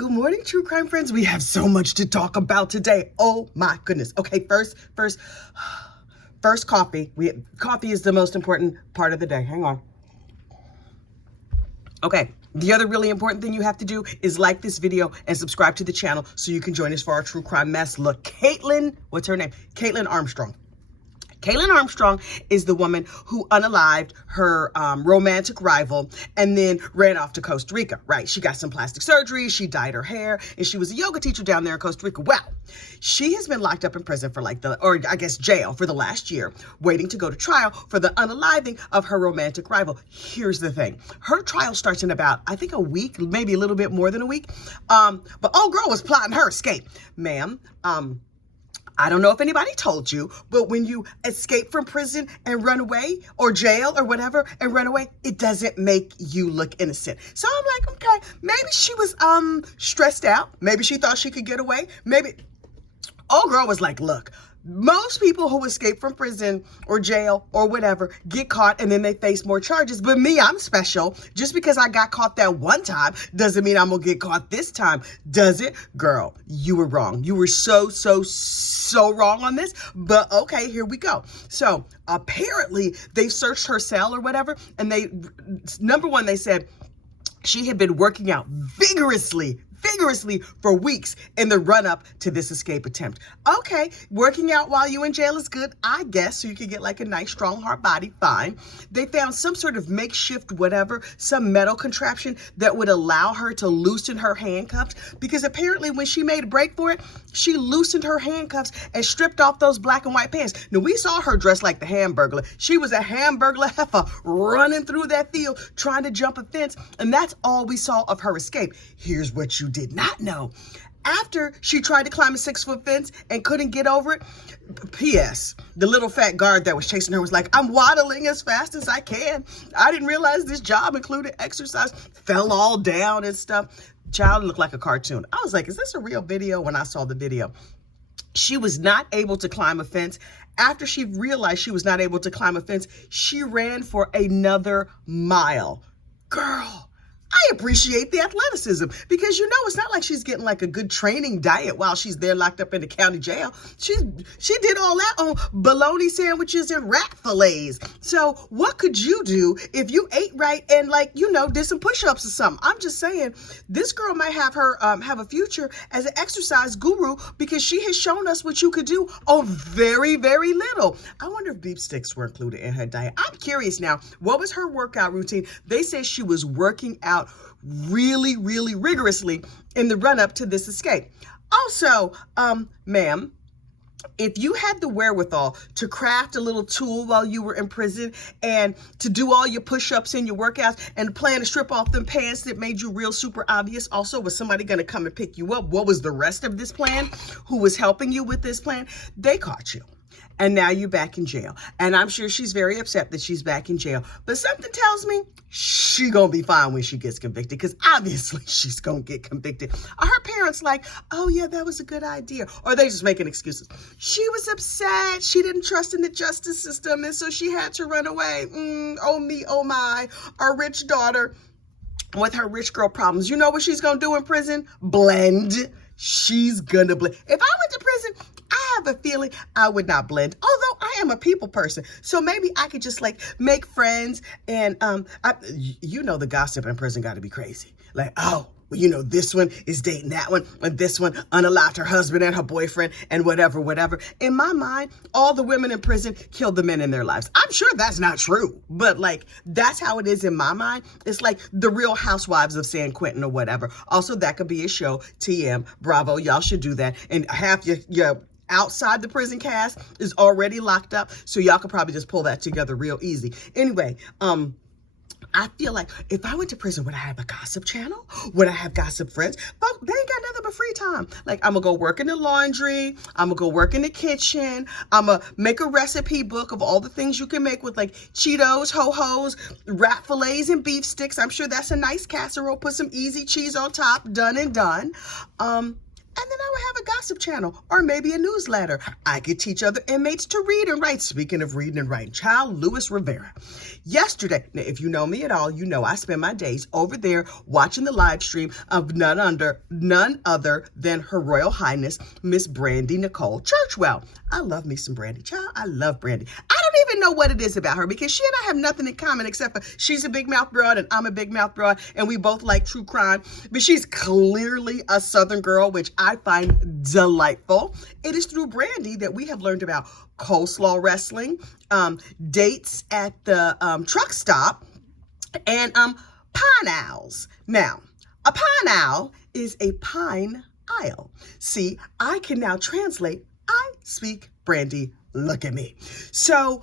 Good morning, true crime friends. We have so much to talk about today. Oh my goodness. Okay, first coffee. Coffee is the most important part of the day. Hang on. Okay, the other really important thing you have to do is like this video and subscribe to the channel so you can join us for our true crime mess. Look, Kaitlin, what's her name? Kaitlin Armstrong. Kaitlin Armstrong is the woman who unalived her romantic rival and then ran off to Costa Rica, right? She got some plastic surgery, she dyed her hair, and she was a yoga teacher down there in Costa Rica. Well, she has been locked up in prison for jail for the last year, waiting to go to trial for the unaliving of her romantic rival. Here's the thing. Her trial starts in about, I think, a week, maybe a little bit more than a week. But old girl was plotting her escape. Ma'am, I don't know if anybody told you, but when you escape from prison and run away, or jail or whatever, and run away, it doesn't make you look innocent. So I'm like, okay, maybe she was stressed out. Maybe she thought she could get away. Maybe old girl was like, look, most people who escape from prison or jail or whatever get caught and then they face more charges. But me, I'm special. Just because I got caught that one time doesn't mean I'm going to get caught this time, does it? Girl, you were wrong. You were so wrong on this. But okay, here we go. So apparently they searched her cell or whatever. And number one, they said she had been working out vigorously for weeks in the run-up to this escape attempt. Okay, working out while you're in jail is good, I guess, so you can get like a nice, strong, hard body, fine. They found some sort of makeshift whatever, some metal contraption that would allow her to loosen her handcuffs, because apparently when she made a break for it, she loosened her handcuffs and stripped off those black and white pants. Now, we saw her dressed like the Hamburglar. She was a Hamburglar heifer running through that field trying to jump a fence, and that's all we saw of her escape. Here's what you did not know. After she tried to climb a 6-foot fence and couldn't get over it, P.S. the little fat guard that was chasing her was like, I'm waddling as fast as I can. I didn't realize this job included exercise. Fell all down and stuff. Child looked like a cartoon. I was like, is this a real video? When I saw the video, she was not able to climb a fence. After she realized she was not able to climb a fence, she ran for another mile. Girl, I appreciate the athleticism, because it's not like she's getting like a good training diet while she's there locked up in the county jail. She did all that on bologna sandwiches and rat fillets. So what could you do if you ate right and did some push-ups or something? I'm just saying, this girl might have a future as an exercise guru, because she has shown us what you could do on very, very little. I wonder if beef sticks were included in her diet. I'm curious now, what was her workout routine? They said she was working out really, really rigorously in the run-up to this escape. Also, ma'am, if you had the wherewithal to craft a little tool while you were in prison and to do all your push-ups and your workouts and plan to strip off them pants that made you real super obvious, also, was somebody going to come and pick you up? What was the rest of this plan? Who was helping you with this plan? They caught you. And now you're back in jail. And I'm sure she's very upset that she's back in jail. But something tells me she gonna be fine when she gets convicted, because obviously she's gonna get convicted. Are her parents like, oh yeah, that was a good idea? Or are they just making excuses? She was upset. She didn't trust in the justice system, and so she had to run away. Oh me, oh my. Our rich daughter with her rich girl problems. You know what she's gonna do in prison? Blend. She's gonna blend. If I went to prison, I have a feeling I would not blend, although I am a people person. So maybe I could just make friends, and the gossip in prison got to be crazy. Like, oh, well, this one is dating that one, and this one unalived her husband and her boyfriend and whatever. In my mind, all the women in prison killed the men in their lives. I'm sure that's not true, but that's how it is in my mind. It's like the Real Housewives of San Quentin or whatever. Also, that could be a show. TM, bravo, y'all should do that. And half your outside the prison cast is already locked up, so y'all could probably just pull that together real easy. Anyway, I feel like if I went to prison, would I have a gossip channel? Would I have gossip friends? But they ain't got nothing but free time. I'm gonna go work in the laundry. I'm gonna go work in the kitchen. I'm gonna make a recipe book of all the things you can make with Cheetos, ho-hos, rat fillets, and beef sticks. I'm sure that's a nice casserole. Put some easy cheese on top. Done and done. And then I would have a gossip channel or maybe a newsletter. I could teach other inmates to read and write. Speaking of reading and writing, child, Luis Rivera. Yesterday, now if you know me at all, you know I spend my days over there watching the live stream of none other than Her Royal Highness, Miss Brandy Nicole Churchwell. I love me some Brandy, child. I love Brandy. I don't even know what it is about her because she and I have nothing in common except for she's a big mouth broad and I'm a big mouth broad and we both like true crime. But she's clearly a Southern girl, which I find delightful. It is through Brandy that we have learned about coleslaw wrestling, dates at the truck stop, and pine owls. Now, a pine owl is a pine aisle. See, I can now translate. I speak Brandy. Look at me. So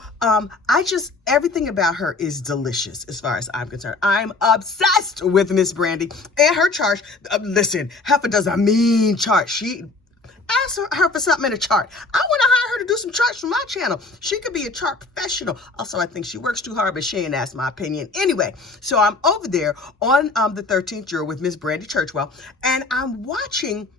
everything about her is delicious as far as I'm concerned. I'm obsessed with Miss Brandy and her chart. Listen, Heifer does a mean chart. She asked her for something in a chart. I want to hire her to do some charts for my channel. She could be a chart professional. Also, I think she works too hard, but she ain't asked my opinion. Anyway, so I'm over there on the 13th juror with Miss Brandy Churchwell, and I'm watching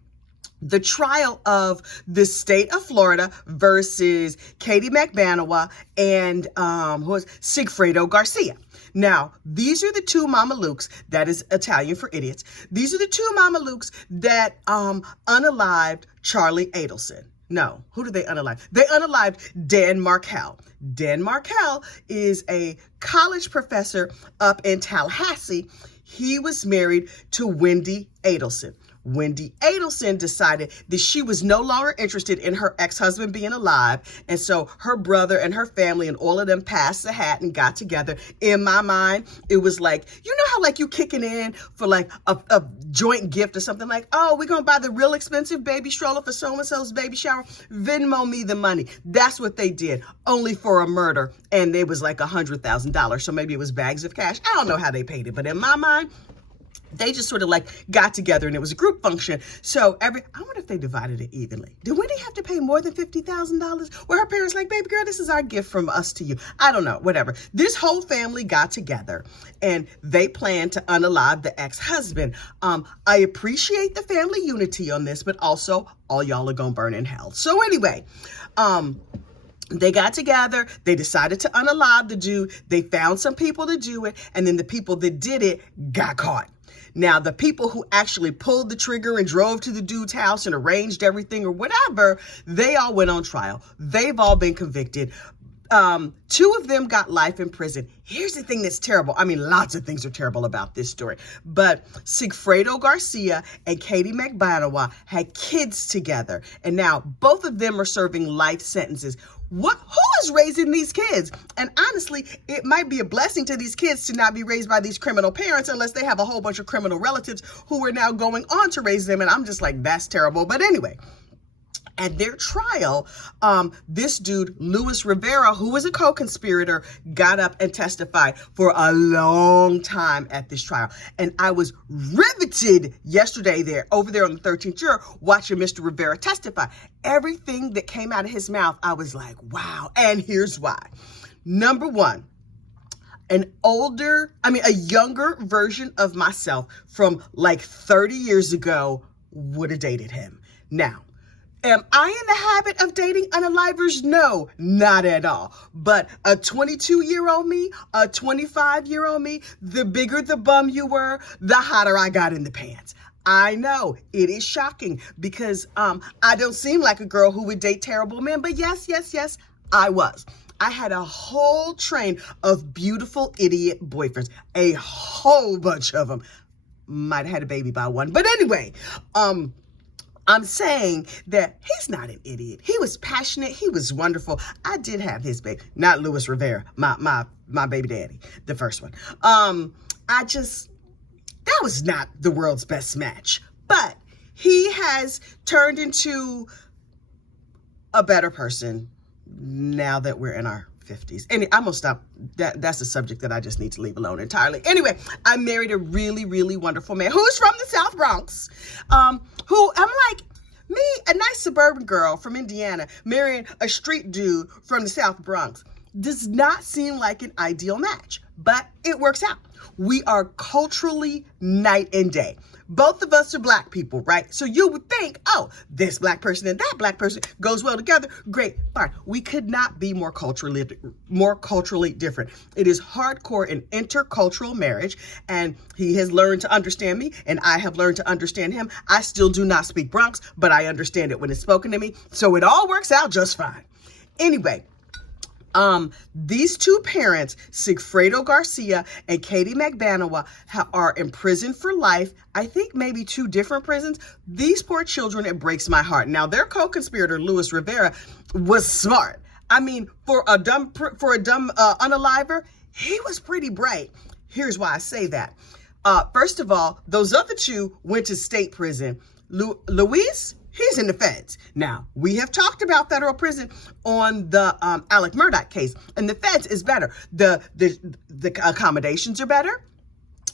the trial of the state of Florida versus Katie McBanawa and Sigfredo Garcia. Now, these are the two Mamalukes, that is Italian for idiots. These are the two Mamalukes that unalived Charlie Adelson. No, who did they unalive? They unalived Dan Markel. Dan Markel is a college professor up in Tallahassee. He was married to Wendy Adelson. Wendy Adelson decided that she was no longer interested in her ex-husband being alive. And so her brother and her family and all of them passed the hat and got together. In my mind, it was like, you know how like you kicking in for like a joint gift or something like, oh, we're going to buy the real expensive baby stroller for so-and-so's baby shower. Venmo me the money. That's what they did, only for a murder. And it was like $100,000. So maybe it was bags of cash. I don't know how they paid it. But in my mind, they just sort of like got together and it was a group function. So I wonder if they divided it evenly. Did Wendy have to pay more than $50,000? Were her parents like, baby girl, this is our gift from us to you? I don't know, whatever. This whole family got together and they planned to unalive the ex-husband. I appreciate the family unity on this, but also all y'all are gonna burn in hell. So anyway, they got together, they decided to unalive the dude, they found some people to do it, and then the people that did it got caught. Now, the people who actually pulled the trigger and drove to the dude's house and arranged everything or whatever, they all went on trial. They've all been convicted. Two of them got life in prison. Here's the thing that's terrible. I mean, lots of things are terrible about this story. But Sigfredo Garcia and Katie McBanawa had kids together. And now both of them are serving life sentences. Who is raising these kids? And honestly, it might be a blessing to these kids to not be raised by these criminal parents unless they have a whole bunch of criminal relatives who are now going on to raise them. And I'm just like, that's terrible. But anyway, at their trial, this dude, Luis Rivera, who was a co-conspirator, got up and testified for a long time at this trial. And I was riveted yesterday over there on the 13th juror, watching Mr. Rivera testify. Everything that came out of his mouth, I was like, wow. And here's why. Number one, a younger version of myself from like 30 years ago would have dated him. Now, am I in the habit of dating unalivers? No, not at all. But a 22-year-old me, a 25-year-old me, the bigger the bum you were, the hotter I got in the pants. I know it is shocking because I don't seem like a girl who would date terrible men, but yes, I was. I had a whole train of beautiful idiot boyfriends, a whole bunch of them. Might have had a baby by one, but anyway, I'm saying that he's not an idiot. He was passionate. He was wonderful. I did have his baby, not Luis Rivera, my baby daddy, the first one. That was not the world's best match, but he has turned into a better person now that we're in our 50s. And I'm gonna stop. That's a subject that I just need to leave alone entirely. Anyway, I married a really, really wonderful man who's from the South Bronx, who I'm like, me, a nice suburban girl from Indiana, marrying a street dude from the South Bronx does not seem like an ideal match. but it works out. We are culturally night and day. Both of us are black people, right? So you would think, oh, this black person and that black person goes well together. Great, fine. We could not be more culturally different. It is hardcore and intercultural marriage, and he has learned to understand me, and I have learned to understand him. I still do not speak Bronx, but I understand it when it's spoken to me. So it all works out just fine. Anyway, these two parents, Sigfredo Garcia and Katie Magbanawa, are in prison for life. I think maybe 2 different prisons. These poor children, it breaks my heart. Now, their co-conspirator, Luis Rivera, was smart. I mean, for a dumb unaliver, he was pretty bright. Here's why I say that. First of all, those other 2 went to state prison. Luis, he's in the feds. Now, we have talked about federal prison on the Alec Murdaugh case, and the feds is better. The accommodations are better.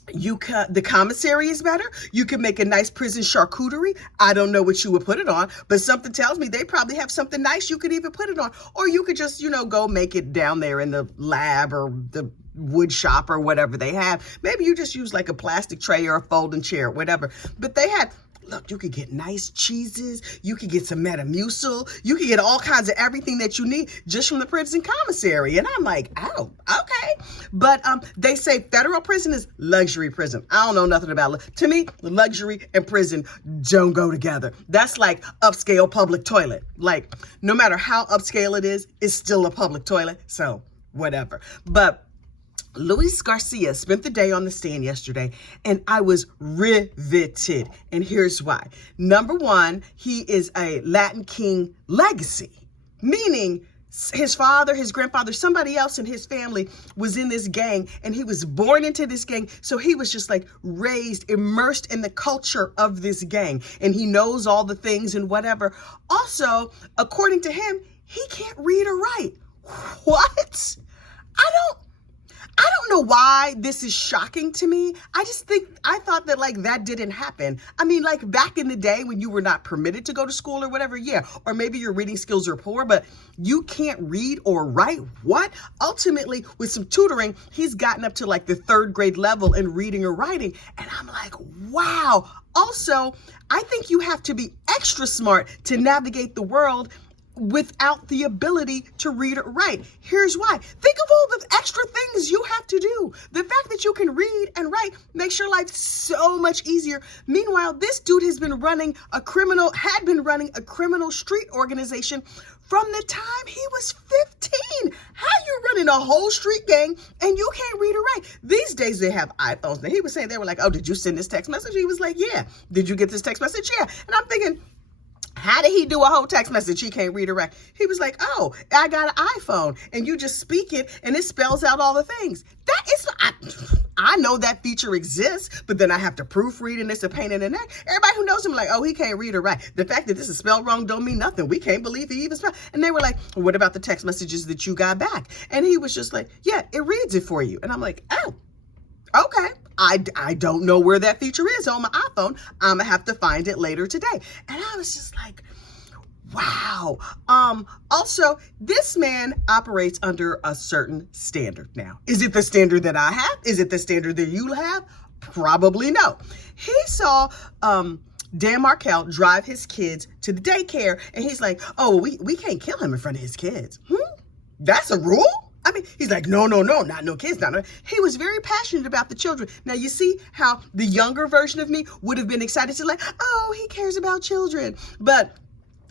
The commissary is better. You can make a nice prison charcuterie. I don't know what you would put it on, but something tells me they probably have something nice you could even put it on. Or you could just, go make it down there in the lab or the wood shop or whatever they have. Maybe you just use like a plastic tray or a folding chair, whatever. But they had, look, you could get nice cheeses. You could get some Metamucil. You could get all kinds of everything that you need just from the prison commissary. And I'm like, oh, okay. But they say federal prison is luxury prison. I don't know nothing about it. To me, luxury and prison don't go together. That's like upscale public toilet. Like, no matter how upscale it is, it's still a public toilet. So, whatever. But Luis Garcia spent the day on the stand yesterday, and I was riveted. And here's why. Number one, he is a Latin King legacy, meaning his father, his grandfather, somebody else in his family was in this gang, and he was born into this gang. So he was just like raised, immersed in the culture of this gang, and he knows all the things and whatever. Also, according to him, he can't read or write. What? I don't know why this is shocking to me. I thought that like that didn't happen. I mean, like back in the day when you were not permitted to go to school or whatever, yeah. Or maybe your reading skills are poor, but you can't read or write. What? Ultimately, with some tutoring, he's gotten up to like the 3rd grade level in reading or writing. And I'm like, wow. Also, I think you have to be extra smart to navigate the world without the ability to read or write. Here's why. Think of all the extra things you have to do. The fact that you can read and write makes your life so much easier. Meanwhile, this dude had been running a criminal street organization from the time he was 15. How you running a whole street gang and you can't read or write? These days they have iPhones. Now he was saying, they were like, oh, did you send this text message? He was like, yeah. Did you get this text message? Yeah. And I'm thinking, how did he do a whole text message? He can't read or write. He was like, oh, I got an iPhone, and you just speak it and it spells out all the things. That is, I know that feature exists, but then I have to proofread and it's a pain in the neck. Everybody who knows him like, oh, he can't read or write. The fact that this is spelled wrong don't mean nothing. We can't believe he even spelled. And they were like, well, what about the text messages that you got back? And he was just like, yeah, it reads it for you. And I'm like, oh, okay. I don't know where that feature is on my iPhone. I'm gonna have to find it later today. And I was just like, wow. Also, this man operates under a certain standard now. Is it the standard that I have? Is it the standard that you have? Probably no. He saw Dan Markel drive his kids to the daycare, and he's like, oh, we can't kill him in front of his kids. That's a rule? I mean, he's like, no, not no kids, not no. He was very passionate about the children. Now, you see how the younger version of me would have been excited to like, oh, he cares about children. But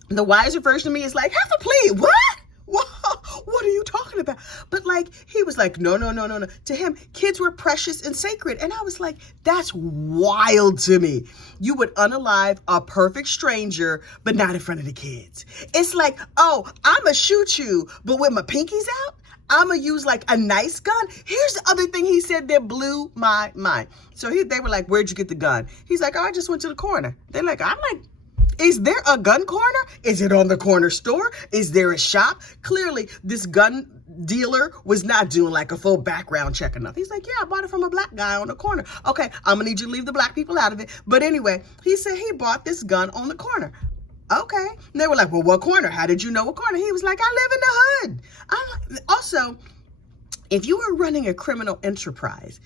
the wiser version of me is like, have to plead. What are you talking about? But like, he was like, no. To him, kids were precious and sacred. And I was like, that's wild to me. You would unalive a perfect stranger, but not in front of the kids. It's like, oh, I'ma shoot you, but with my pinkies out? I'm going to use like a nice gun. Here's the other thing he said that blew my mind. So they were like, where'd you get the gun? He's like, oh, I just went to the corner. They're like, I'm like, is there a gun corner? Is it on the corner store? Is there a shop? Clearly, this gun dealer was not doing like a full background check or nothing. He's like, yeah, I bought it from a black guy on the corner. Okay, I'm going to need you to leave the black people out of it. But anyway, he said he bought this gun on the corner. Okay. And they were like, well, what corner? How did you know what corner? He was like, I live in the hood. Also, if you were running a criminal enterprise,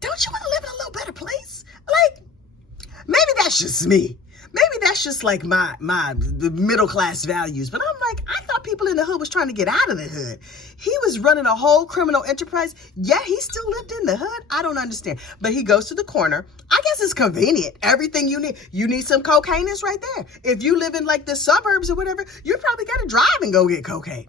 don't you want to live in a little better place? Like, maybe that's just me. Maybe that's just like the middle class values. But I'm like, I thought people in the hood was trying to get out of the hood. He was running a whole criminal enterprise, yet he still lived in the hood. I don't understand. But he goes to the corner. I guess it's convenient. Everything you need. You need some cocaine, is right there. If you live in like the suburbs or whatever, you probably got to drive and go get cocaine.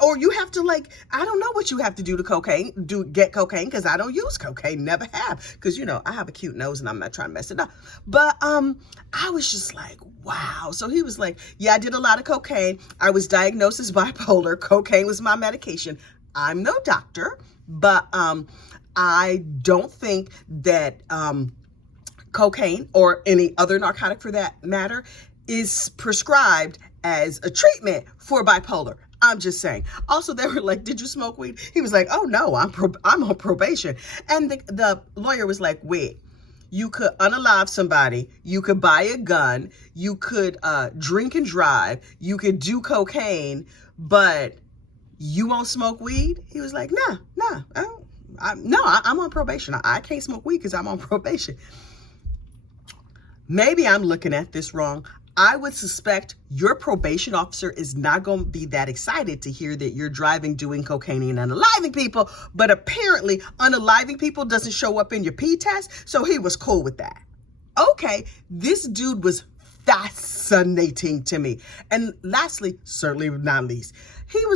Or you have to like, I don't know what you have to do to get cocaine, because I don't use cocaine, never have. Because, you know, I have a cute nose and I'm not trying to mess it up. But I was just like, wow. So he was like, yeah, I did a lot of cocaine. I was diagnosed as bipolar. Cocaine was my medication. I'm no doctor, but I don't think that cocaine or any other narcotic for that matter is prescribed as a treatment for bipolar. I'm just saying. Also, they were like, did you smoke weed? He was like, oh no, I'm on probation. And the lawyer was like, wait. You could unalive somebody, you could buy a gun, you could drink and drive, you could do cocaine, but you won't smoke weed? He was like, nah, I'm on probation. I can't smoke weed because I'm on probation. Maybe I'm looking at this wrong. I would suspect your probation officer is not going to be that excited to hear that you're driving, doing cocaine and unaliving people, but apparently unaliving people doesn't show up in your P test, so he was cool with that. Okay, this dude was fascinating to me. And lastly, certainly not least,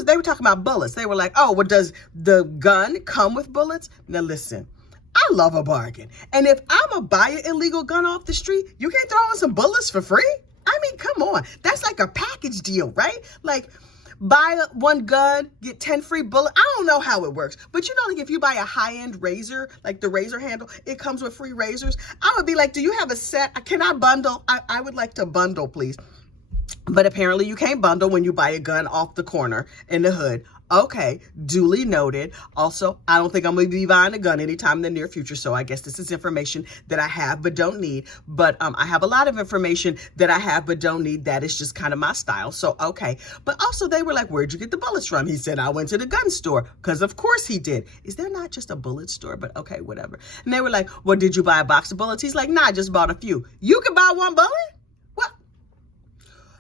they were talking about bullets. They were like, oh, well, does the gun come with bullets? Now listen, I love a bargain. And if I'm going to buy an illegal gun off the street, you can't throw in some bullets for free? I mean, come on. That's like a package deal, right? Like, buy one gun, get 10 free bullets. I don't know how it works. But you know, like if you buy a high-end razor, like the razor handle, it comes with free razors. I would be like, do you have a set? Can I bundle? I would like to bundle, please. But apparently you can't bundle when you buy a gun off the corner in the hood. Okay, duly noted. Also, I don't think I'm going to be buying a gun anytime in the near future, so I guess this is information that I have but don't need. But I have a lot of information that I have but don't need. That is just kind of my style, so okay. But also, they were like, where'd you get the bullets from? He said, I went to the gun store, because of course he did. Is there not just a bullet store? But okay, whatever. And they were like, well, did you buy a box of bullets? He's like, nah, I just bought a few. You can buy one bullet?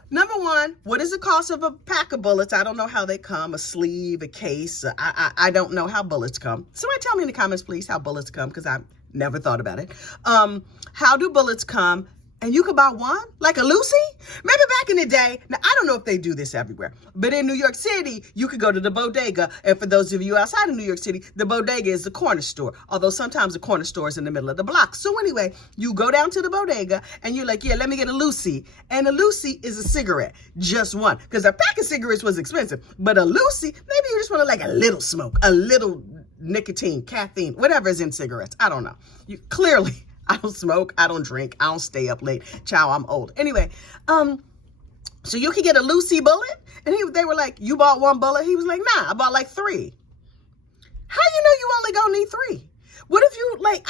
Number one, what is the cost of a pack of bullets? I don't know how they come, a sleeve, a case. I don't know how bullets come. Somebody tell me in the comments, please, how bullets come, because I've never thought about it. How do bullets come? And you could buy one, like a Lucy? Maybe back in the day, now I don't know if they do this everywhere, but in New York City, you could go to the bodega. And for those of you outside of New York City, the bodega is the corner store, although sometimes the corner store is in the middle of the block. So anyway, you go down to the bodega and you're like, yeah, let me get a Lucy. And a Lucy is a cigarette, just one, because a pack of cigarettes was expensive. But a Lucy, maybe you just want to like a little smoke, a little nicotine, caffeine, whatever is in cigarettes. I don't know. You clearly... I don't smoke, I don't drink, I don't stay up late. Ciao, I'm old. Anyway, so you can get a Lucy bullet? And they were like, you bought one bullet? He was like, nah, I bought like 3. How you know you only gonna need 3? What if you, like,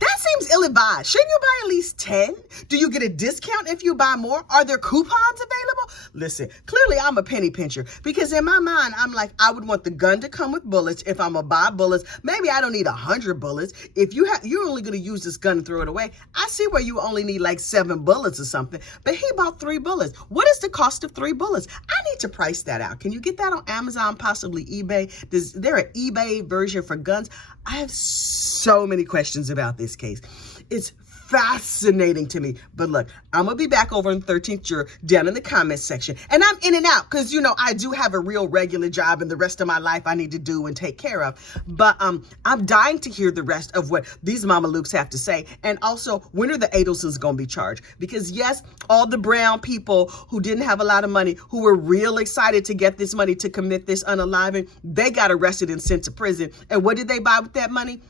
that seems ill-advised. Shouldn't you buy at least 10? Do you get a discount if you buy more? Are there coupons available? Listen, clearly I'm a penny pincher, because in my mind, I'm like, I would want the gun to come with bullets. If I'm gonna buy bullets, maybe I don't need 100 bullets. If you're only gonna use this gun and throw it away, I see where you only need like 7 bullets or something, but he bought 3 bullets. What is the cost of 3 bullets? I need to price that out. Can you get that on Amazon, possibly eBay? Is there an eBay version for guns? I have so many questions about this case. It's fascinating to me. But look, I'm going to be back over in 13th Juror down in the comments section. And I'm in and out because, you know, I do have a real regular job and the rest of my life I need to do and take care of. But I'm dying to hear the rest of what these Mama Lukes have to say. And also, when are the Adelsons going to be charged? Because yes, all the brown people who didn't have a lot of money, who were real excited to get this money to commit this unaliving, they got arrested and sent to prison. And what did they buy with that money?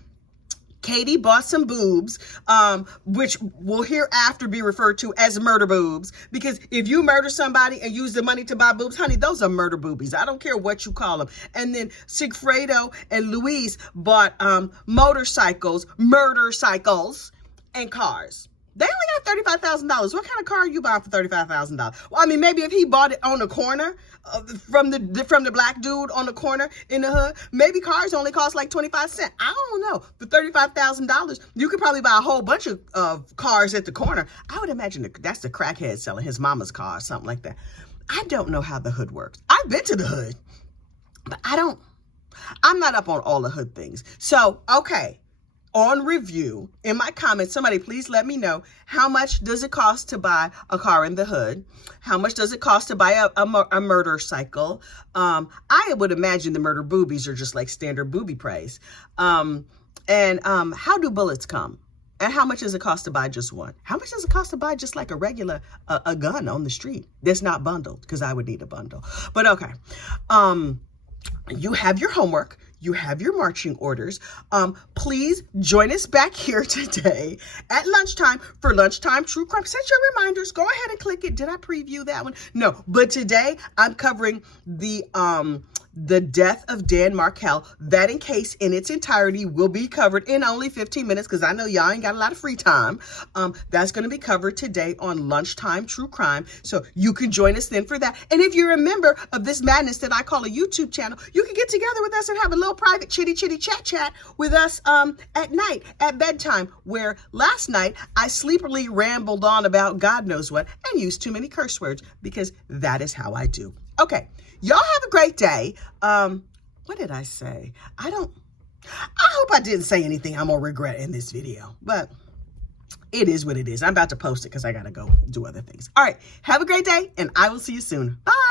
Katie bought some boobs, which will hereafter be referred to as murder boobs. Because if you murder somebody and use the money to buy boobs, honey, those are murder boobies. I don't care what you call them. And then Sigfredo and Luis bought motorcycles, murder cycles, and cars. They only got $35,000. What kind of car are you buying for $35,000? Well, I mean, maybe if he bought it on the corner from the black dude on the corner in the hood, maybe cars only cost like 25 cents. I don't know. For $35,000, you could probably buy a whole bunch of cars at the corner. I would imagine that's the crackhead selling his mama's car or something like that. I don't know how the hood works. I've been to the hood, but I'm not up on all the hood things. So, okay. On review, in my comments, somebody please let me know, how much does it cost to buy a car in the hood? How much does it cost to buy a murder cycle? I would imagine the murder boobies are just like standard booby price. And how do bullets come? And how much does it cost to buy just one? How much does it cost to buy just like a regular a gun on the street that's not bundled? Because I would need a bundle. But okay. You have your homework. You have your marching orders. Please join us back here today at lunchtime for Lunchtime True Crime. Set your reminders. Go ahead and click it. Did I preview that one? No, but today I'm covering the death of Dan Markel. That in case in its entirety will be covered in only 15 minutes because I know y'all ain't got a lot of free time. That's going to be covered today on Lunchtime True Crime. So you can join us then for that. And if you're a member of this madness that I call a YouTube channel, you can get together with us and have a little private chitty chat with us at night at bedtime, where last night I sleepily rambled on about God knows what and used too many curse words because that is how I do. Okay. Y'all have a great day. What did I say? I hope I didn't say anything I'm gonna regret in this video, but it is what it is. I'm about to post it because I gotta go do other things. All right, have a great day and I will see you soon. Bye.